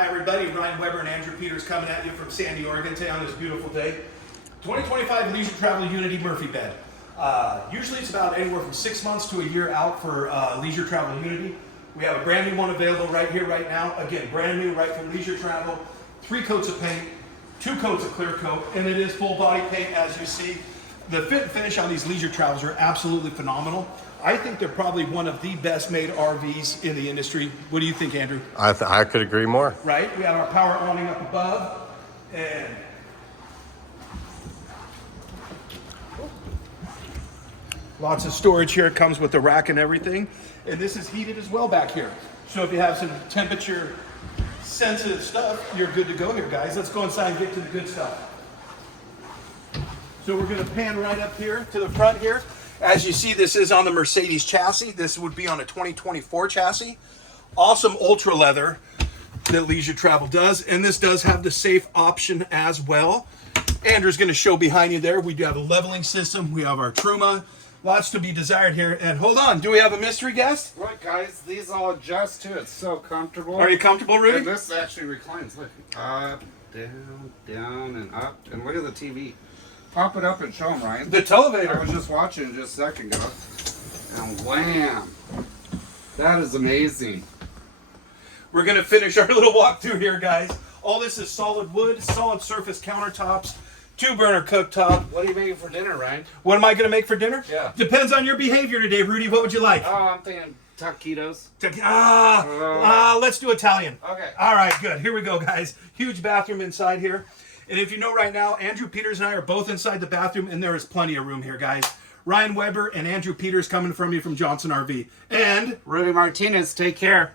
Hi everybody, Ryan Weber and Andrew Peters coming at you from Sandy, Oregon today on this beautiful day. 2025 Leisure Travel Unity Murphy bed. Usually it's about anywhere from 6 months to a year out for Leisure Travel Unity. We have a brand new one available right here, right now. Again, brand new, right from Leisure Travel. 3 coats of paint, 2 coats of clear coat, and it is full body paint as you see. The fit and finish on these Leisure Travels are absolutely phenomenal. I think they're probably one of the best made RVs in the industry. What do you think, Andrew? I could agree more. Right? We have our power awning up above, and lots of storage here. It comes with the rack and everything. And this is heated as well back here. So if you have some temperature sensitive stuff, you're good to go here, guys. Let's go inside and get to the good stuff. So we're going to pan right up here to the front here. As you see, this is on the Mercedes chassis. This would be on a 2024 chassis. Awesome ultra leather that Leisure Travel does. And this does have the safe option as well. Andrew's going to show behind you there. We do have a leveling system. We have our Truma. Lots to be desired here. And hold on, do we have a mystery guest? Look, guys, these all adjust too. It's so comfortable. Are you comfortable, Rudy? And this actually reclines. Look, up, down, down, and up. And look at the TV. Pop it up and show them, Ryan. The televator. I was just watching just a second ago. And wham! That is amazing. We're going to finish our little walkthrough here, guys. All this is solid wood, solid surface countertops, 2-burner cooktop. What are you making for dinner, Ryan? What am I going to make for dinner? Yeah. Depends on your behavior today, Rudy. What would you like? Oh, I'm thinking taquitos. Let's do Italian. Okay. All right, good. Here we go, guys. Huge bathroom inside here. And if you know right now, Andrew Peters and I are both inside the bathroom, and there is plenty of room here, guys. Ryan Weber and Andrew Peters coming from you from Johnson RV. And Rudy Martinez, take care.